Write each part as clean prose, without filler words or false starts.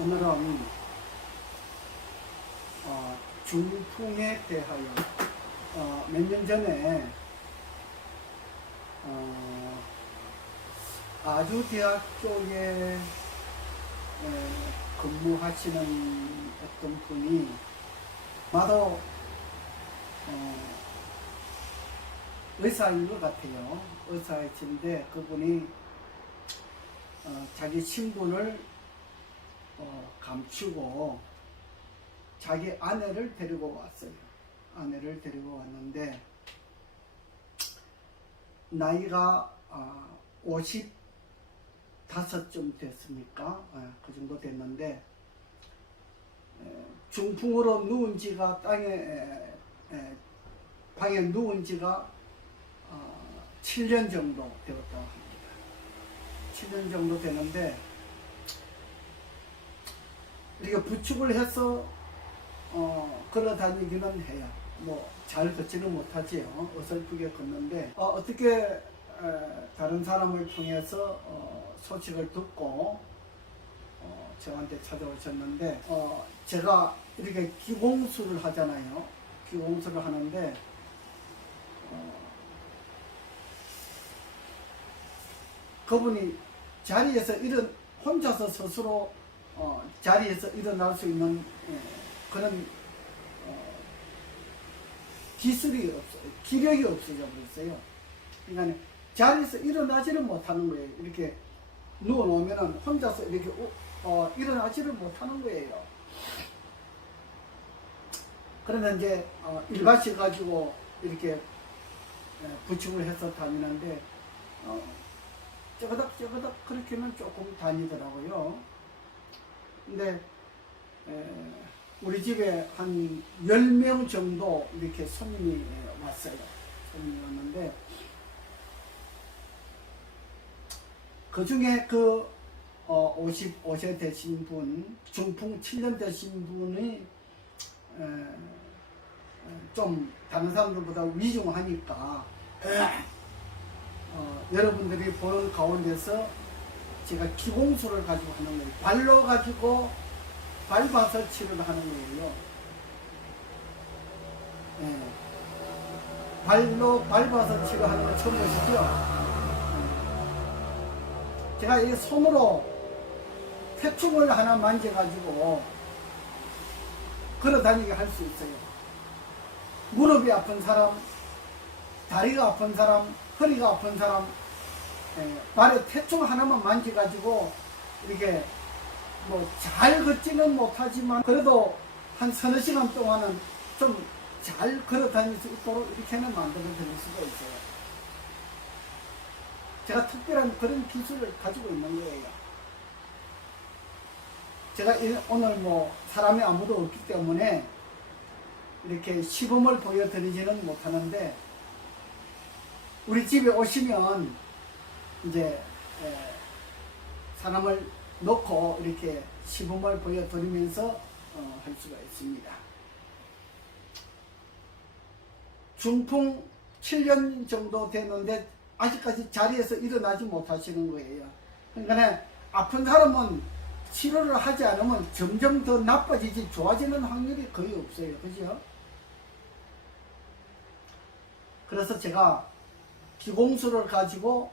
오늘은 중풍에 대하여 몇 년 전에 아주대학 쪽에 근무하시는 어떤 분이 마도 의사인 것 같아요. 의사이신데 그분이 자기 신분을 감추고 자기 아내를 데리고 왔어요. 아내를 데리고 왔는데 나이가 55쯤 됐습니까? 그 정도 됐는데 중풍으로 누운 지가 방에 누운 지가 7년 정도 되었다고 합니다. 7년 정도 되는데 이렇게 부축을 해서 걸어 다니기는 해요. 뭐 잘 걷지는 못하지요. 어설프게 걷는데 어떻게 다른 사람을 통해서 소식을 듣고 저한테 찾아오셨는데 제가 이렇게 기공수를 하잖아요. 기공수를 하는데 그분이 자리에서 혼자서 스스로 자리에서 일어날 수 있는 그런 기술이 없어요. 기력이 없어져 버렸어요. 그러니까 자리에서 일어나지를 못하는 거예요. 이렇게 누워놓으면 혼자서 이렇게 일어나지를 못하는 거예요. 그러면 이제 일반식 가지고 이렇게 부축을 해서 다니는데 쩌그덕 그렇게는 조금 다니더라고요. 근데 우리 집에 한 10명 정도 이렇게 손님이 왔어요. 손님이 왔는데 그 중에 55세 되신 분, 중풍 7년 되신 분이 좀 다른 사람들보다 위중하니까 여러분들이 보는 가운데서 제가 기공수를 가지고 하는 거예요. 발로 가지고 밟아서 치료를 하는 거예요. 발로 밟아서 치료하는 거 처음 보시죠? 제가 이 손으로 태충을 하나 만져가지고 걸어 다니게 할 수 있어요. 무릎이 아픈 사람, 다리가 아픈 사람, 허리가 아픈 사람, 발에 태충 하나만 만져가지고 이렇게 뭐 잘 걷지는 못하지만 그래도 한 서너 시간 동안은 좀 잘 걸어 다닐 수 있도록 이렇게는 만들어 드릴 수가 있어요. 제가 특별한 그런 기술을 가지고 있는 거예요. 제가 오늘 뭐 사람이 아무도 없기 때문에 이렇게 시범을 보여드리지는 못하는데 우리 집에 오시면 이제 사람을 놓고 이렇게 시범을 보여드리면서 할 수가 있습니다. 중풍 7년 정도 됐는데 아직까지 자리에서 일어나지 못하시는 거예요. 그러니까 아픈 사람은 치료를 하지 않으면 점점 더 나빠지지 좋아지는 확률이 거의 없어요. 그죠? 그래서 제가 기공수를 가지고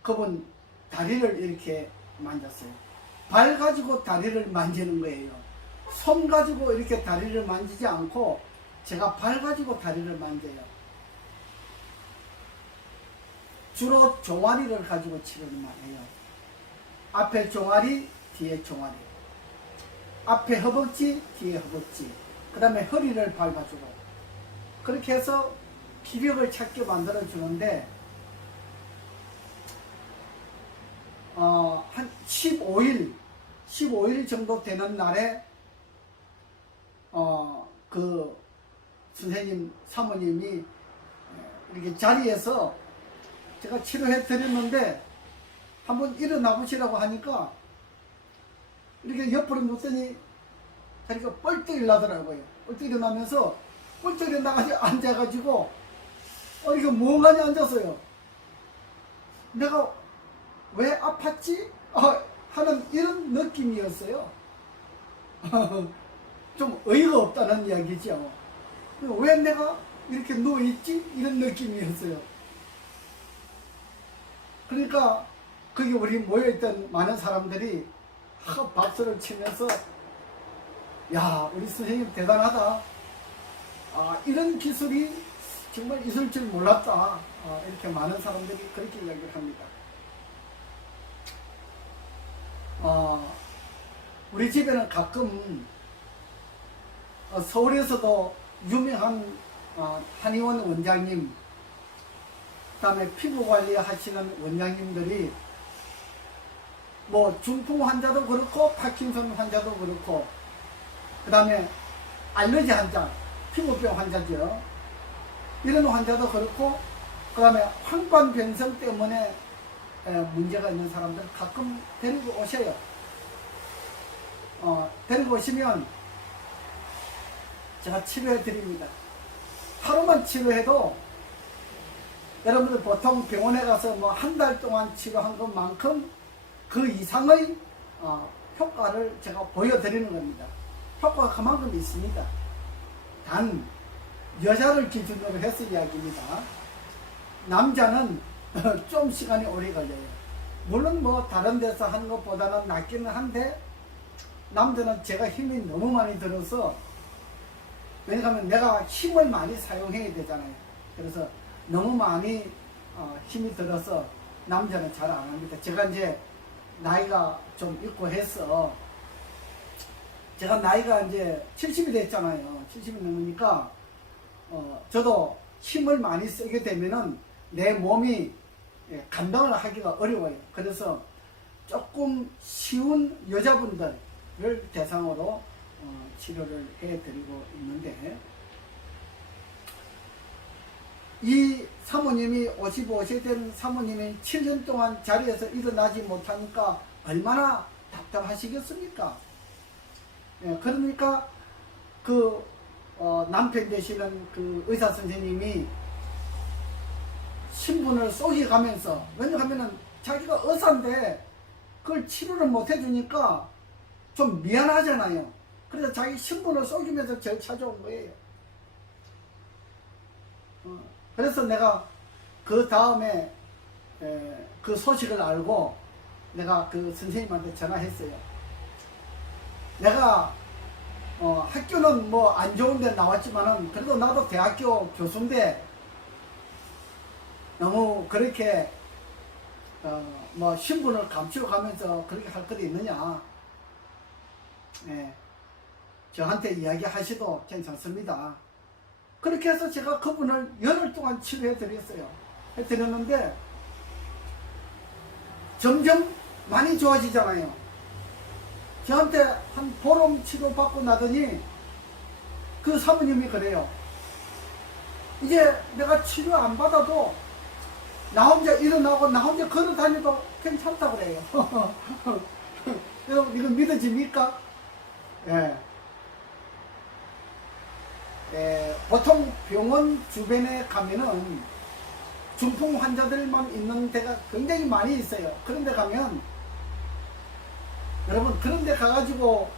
그분 다리를 이렇게 만졌어요. 발 가지고 다리를 만지는 거예요. 손 가지고 이렇게 다리를 만지지 않고 제가 발 가지고 다리를 만져요. 주로 종아리를 가지고 치료를 많이 해요. 앞에 종아리, 뒤에 종아리. 앞에 허벅지, 뒤에 허벅지. 그 다음에 허리를 밟아주고. 그렇게 해서 기력을 찾게 만들어주는데 한 15일 정도 되는 날에 그 선생님 사모님이 이렇게 자리에서 제가 치료해 드렸는데 한번 일어나 보시라고 하니까 이렇게 옆으로 눕더니 자리가 뻘떡 일어나더라고요. 뻘떡 일어나면서 뻘떡 일어나가지고 앉아가지고 이렇게 멍하니 앉았어요. 내가 왜 아팠지? 하는 이런 느낌이었어요. 좀 어이가 없다는 이야기죠. 왜 내가 이렇게 누워있지? 이런 느낌이었어요. 그러니까 거기 우리 모여있던 많은 사람들이 박수를 치면서 야, 우리 선생님 대단하다. 아, 이런 기술이 정말 있을 줄 몰랐다. 이렇게 많은 사람들이 그렇게 이야기를 합니다. 우리 집에는 가끔 서울에서도 유명한 한의원 원장님, 그 다음에 피부관리 하시는 원장님들이 뭐 중풍 환자도 그렇고 파킨슨 환자도 그렇고 그 다음에 알러지 환자, 피부병 환자죠. 이런 환자도 그렇고 그 다음에 황반변성 때문에 문제가 있는 사람들 가끔 데리고 오셔요. 데리고 오시면 제가 치료해 드립니다. 하루만 치료해도 여러분들 보통 병원에 가서 뭐 한 달 동안 치료한 것만큼 그 이상의 효과를 제가 보여드리는 겁니다. 효과가 그만큼 있습니다. 단 여자를 기준으로 해서 이야기입니다. 남자는 좀 시간이 오래 걸려요. 물론 뭐 다른 데서 하는 것보다는 낫기는 한데 남자는 제가 힘이 너무 많이 들어서, 왜냐하면 내가 힘을 많이 사용해야 되잖아요. 그래서 너무 많이 힘이 들어서 남자는 잘 안 합니다. 제가 이제 나이가 좀 있고 해서, 제가 나이가 이제 70이 됐잖아요. 70이 넘으니까 저도 힘을 많이 쓰게 되면은 내 몸이 감당을 하기가 어려워요. 그래서 조금 쉬운 여자분들을 대상으로 치료를 해드리고 있는데, 이 사모님이 55세 된 사모님이 7년 동안 자리에서 일어나지 못하니까 얼마나 답답하시겠습니까? 그러니까 그 남편 되시는 그 의사 선생님이 신분을 속여가면서, 왜냐하면은 자기가 의사인데 그걸 치료를 못 해주니까 좀 미안하잖아요. 그래서 자기 신분을 속이면서 저를 찾아온 거예요. 그래서 내가 그 다음에 그 소식을 알고 내가 그 선생님한테 전화했어요. 내가 학교는 뭐 안 좋은 데 나왔지만은 그래도 나도 대학교 교수인데 너무 그렇게 뭐 신분을 감추어 가면서 그렇게 할 것이 있느냐. 저한테 이야기하시도 괜찮습니다. 그렇게 해서 제가 그분을 열흘 동안 치료해 드렸어요. 해 드렸는데 점점 많이 좋아지잖아요. 저한테 한 보름 치료 받고 나더니 그 사모님이 그래요. 이제 내가 치료 안 받아도 나 혼자 일어나고 나 혼자 걸어 다녀도 괜찮다 그래요. 여러분 이거 믿어집니까? 보통 병원 주변에 가면은 중풍 환자들만 있는 데가 굉장히 많이 있어요. 그런데 가면 여러분 그런데 가가지고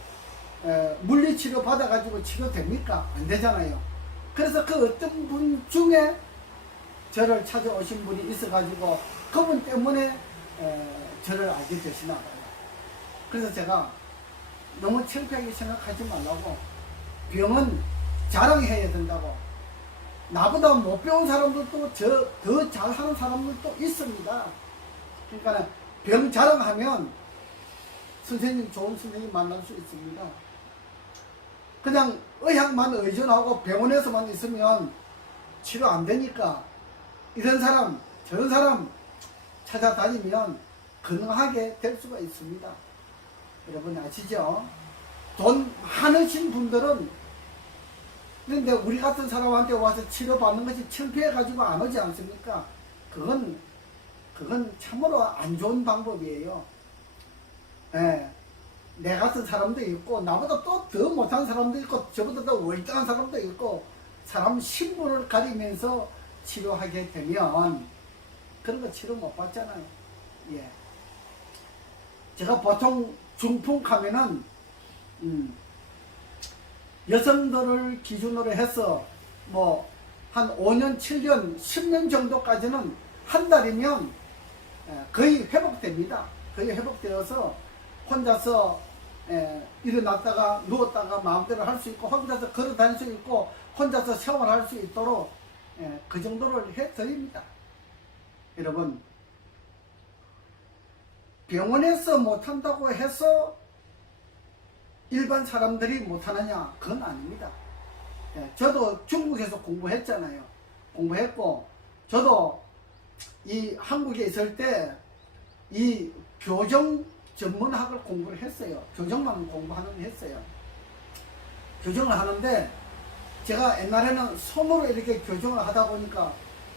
물리치료 받아가지고 치료됩니까? 안 되잖아요. 그래서 그 어떤 분 중에 저를 찾아오신 분이 있어가지고 그분 때문에 저를 알게 되시나 봐요. 그래서 제가 너무 창피하게 생각하지 말라고, 병은 자랑해야 된다고. 나보다 못 배운 사람들도 더 잘하는 사람들도 있습니다. 그러니까 병 자랑하면 선생님, 좋은 선생님 만날 수 있습니다. 그냥 의학만 의존하고 병원에서만 있으면 치료 안 되니까 이런 사람 저런 사람 찾아다니면 건강하게 될 수가 있습니다. 여러분 아시죠? 돈 많으신 분들은, 그런데 우리 같은 사람한테 와서 치료받는 것이 창피해가지고 안 오지 않습니까? 그건 참으로 안 좋은 방법이에요. 내 같은 사람도 있고 나보다 또 더 못한 사람도 있고 저보다 더 월등한 사람도 있고, 사람 신분을 가리면서 치료하게 되면 그런 거 치료 못 받잖아요. 제가 보통 중풍 하면은 여성들을 기준으로 해서 뭐 한 5년, 7년, 10년 정도까지는 한 달이면 거의 회복됩니다. 거의 회복되어서 혼자서 일어났다가 누웠다가 마음대로 할 수 있고 혼자서 걸어 다닐 수 있고 혼자서 샤워를 할 수 있도록 그 정도를 해드립니다. 여러분, 병원에서 못한다고 해서 일반 사람들이 못하느냐? 그건 아닙니다. 저도 중국에서 공부했잖아요. 공부했고 저도 이 한국에 있을 때 이 교정 전문학을 공부를 했어요. 교정만 공부하는 했어요. 교정을 하는데 제가 옛날에는 손으로 이렇게 교정을 하다 보니까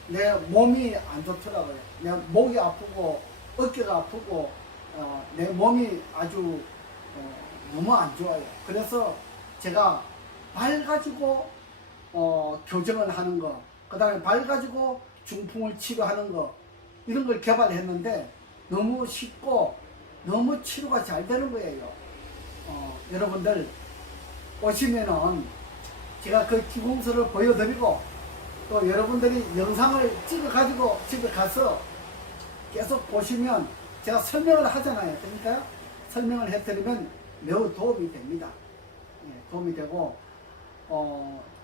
내 몸이 안 좋더라고요. 내 목이 아프고 어깨가 아프고 내 몸이 아주 너무 안 좋아요. 그래서 제가 발 가지고 교정을 하는 거, 그 다음에 발 가지고 중풍을 치료하는 거, 이런 걸 개발했는데 너무 쉽고 너무 치료가 잘 되는 거예요. 여러분들 오시면은 제가 그 기공서를 보여드리고 또 여러분들이 영상을 찍어 가지고 집에 가서 계속 보시면 제가 설명을 하잖아요. 그러니까 설명을 해드리면 매우 도움이 됩니다. 도움이 되고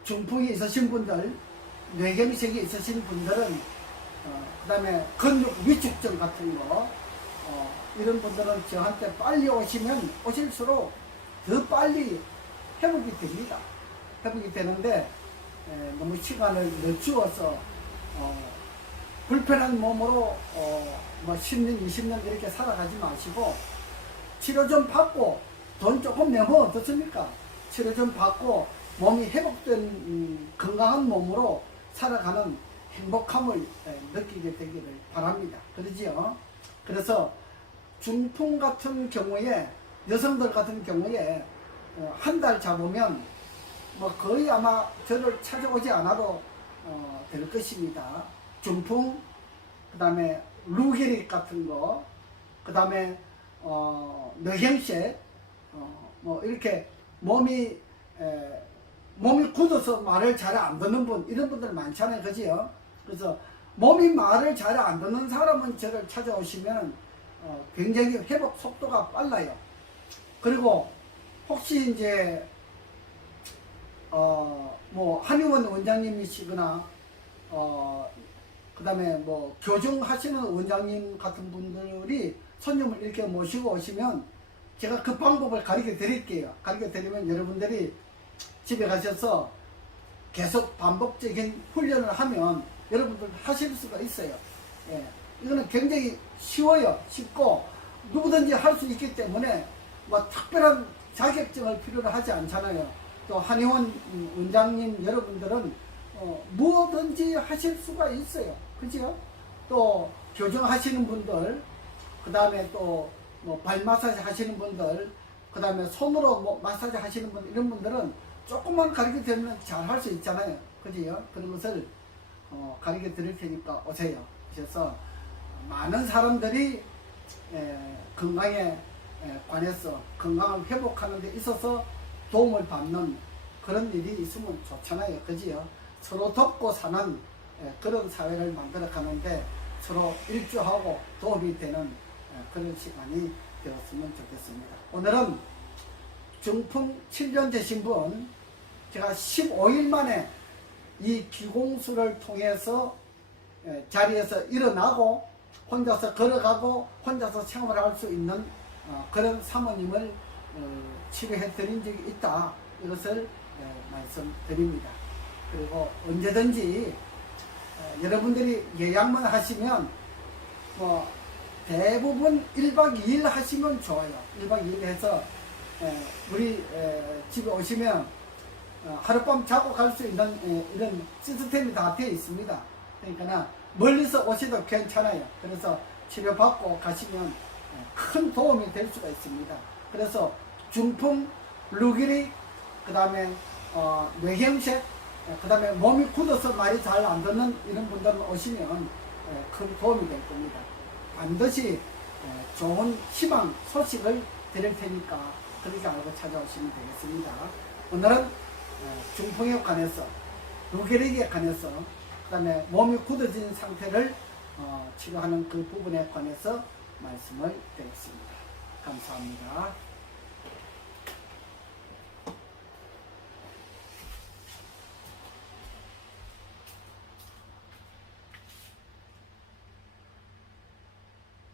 중풍이 있으신 분들, 뇌경색이 있으신 분들은 그 다음에 근육 위축증 같은 거 이런 분들은 저한테 빨리 오시면 오실수록 더 빨리 회복이 됩니다. 회복이 되는데 너무 시간을 늦추어서 불편한 몸으로 뭐 10년, 20년 이렇게 살아가지 마시고 치료 좀 받고 돈 조금 내면 어떻습니까? 치료 좀 받고 몸이 회복된 건강한 몸으로 살아가는 행복함을 느끼게 되기를 바랍니다. 그러지요? 그래서 중풍 같은 경우에 여성들 같은 경우에 한 달 잡으면 뭐 거의 아마 저를 찾아오지 않아도 될 것입니다. 중풍, 그 다음에 루게릭 같은 거, 그 다음에 뇌경색, 뭐 이렇게 몸이 굳어서 말을 잘 안 듣는 분, 이런 분들 많잖아요. 그지요? 그래서 몸이 말을 잘 안 듣는 사람은 저를 찾아오시면 굉장히 회복 속도가 빨라요. 그리고 혹시 이제 뭐 한의원 원장님이시거나 그 다음에 뭐 교정하시는 원장님 같은 분들이 손님을 이렇게 모시고 오시면 제가 그 방법을 가르쳐 드릴게요. 가르쳐 드리면 여러분들이 집에 가셔서 계속 반복적인 훈련을 하면 여러분들 하실 수가 있어요. 이거는 굉장히 쉬워요. 쉽고 누구든지 할 수 있기 때문에 뭐 특별한 자격증을 필요로 하지 않잖아요. 또 한의원 원장님 여러분들은 무엇든지 하실 수가 있어요. 그죠? 또 교정하시는 분들, 그 다음에 또 뭐 발 마사지 하시는 분들, 그 다음에 손으로 뭐 마사지 하시는 분들, 이런 분들은 조금만 가르쳐 드리면 잘 할 수 있잖아요. 그죠? 그런 것을 가르쳐 드릴 테니까 오세요. 그래서 많은 사람들이 건강에 관해서 건강을 회복하는 데 있어서 도움을 받는 그런 일이 있으면 좋잖아요. 그지요? 서로 돕고 사는 그런 사회를 만들어 가는데 서로 일조하고 도움이 되는 그런 시간이 되었으면 좋겠습니다. 오늘은 중풍 7년 되신 분, 제가 15일 만에 이 기공수를 통해서 자리에서 일어나고 혼자서 걸어가고 혼자서 생활할 수 있는 그런 사모님을 치료해 드린 적이 있다. 이것을 말씀드립니다. 그리고 언제든지 여러분들이 예약만 하시면 뭐 대부분 1박 2일 하시면 좋아요. 1박 2일 해서 우리 집에 오시면 하룻밤 자고 갈 수 있는 이런 시스템이 다 되어 있습니다. 그러니까 멀리서 오셔도 괜찮아요. 그래서 치료받고 가시면 큰 도움이 될 수가 있습니다. 그래서 중풍, 루게릭, 그 다음에 뇌경색, 그 다음에 몸이 굳어서 말이 잘 안 듣는 이런 분들은 오시면 큰 도움이 될 겁니다. 반드시 좋은 희망 소식을 드릴 테니까 그렇게 알고 찾아오시면 되겠습니다. 오늘은 중풍에 관해서, 루게릭에 관해서, 그 다음에 몸이 굳어진 상태를 치료하는 그 부분에 관해서 말씀을 드렸습니다. 감사합니다.